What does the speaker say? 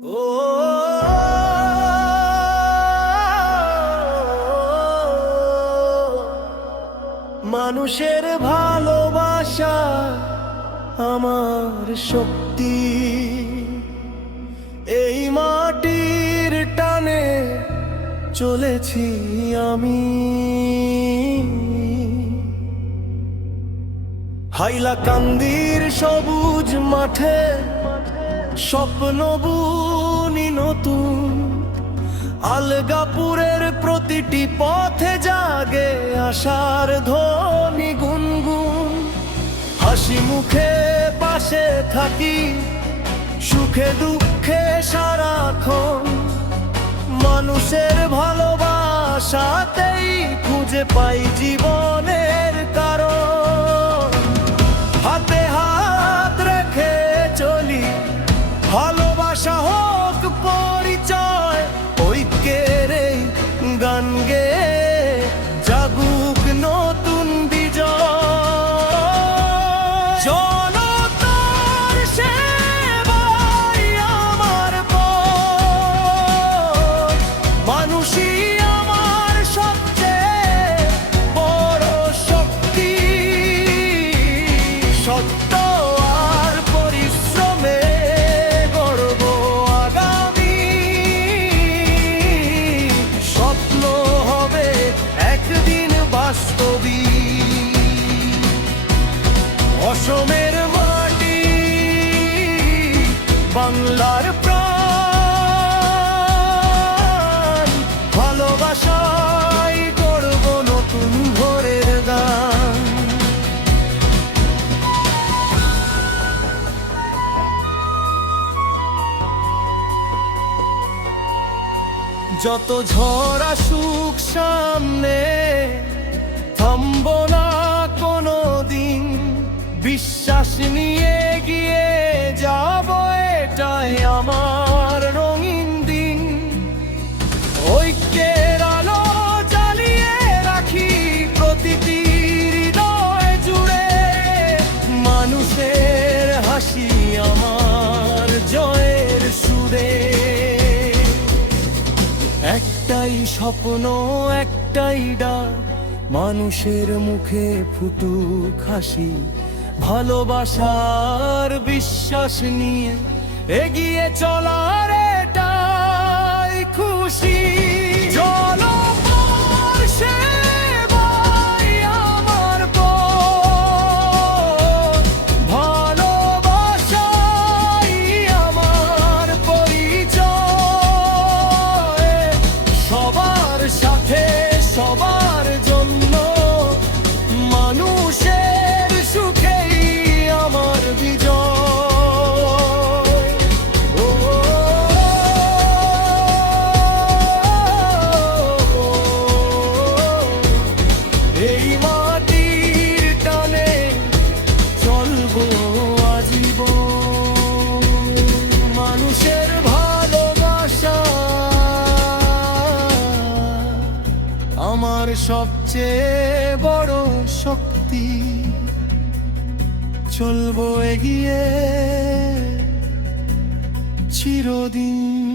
ও মানুষের ভালোবাসা আমার শক্তি, এই মাটির টানে চলেছি আমি। হাইলাকান্দির সবুজ মাঠে স্বপ্ন বুনি নতুন, আলগাপুরের প্রতিটি পথে জাগে আশার ধ্বনি গুনগুন। হাসি মুখে পাশে থাকি, সুখে দুঃখে সারাক্ষণ, মানুষের ভালোবাসাতেই খুঁজে পাই জীবনের কারণ। হাতে হাত রেখে চলি, ভালোবাসা হোক পরিচয়, ঐক্যের এই গান গেয়ে জাগুক নতুন বিজয়। জনতার সেবাই আমার পথ, মানুষই আমার সবচেয়ে বড় শক্তি। সত্য আর পরিশ্রমে গড়ব আগামী, স্বপ্ন হবে একদিন বাস্তবী। অসমের মাটি বাংলার প্রাণ, ভালোবাসায় গড়ব নতুন ভোরের গান। যত ঝড় আসুক সামনে, থামবো না কোনো দিন, বিশ্বাস নিয়ে গিয়ে যাব, এটাই আমার রঙিন দিন। ঐক্যের আলো জ্বালিয়ে রাখি প্রতিটি হৃদয় জুড়ে, মানুষের হাসি আমার জয়ের সুরে। একটাই স্বপ্ন, একটাই ডাক, মানুষের মুখে ফুটুক হাসি, ভালোবাসার বিশ্বাস নিয়ে এগিয়ে চলার এটাই খুশি। জনতার সেবাই আমার পথ, ভালোবাসাই আমার পরিচয়। সবার সাথে সবার জন্য, মানুষের সুখেই আমার বিজয়। ও এই মাটির টানে চলবো আজীবন, মানুষের ভালোবাসা আমার সবচেয়ে বড় শক্তি। চলবো এগিয়ে চিরদিন।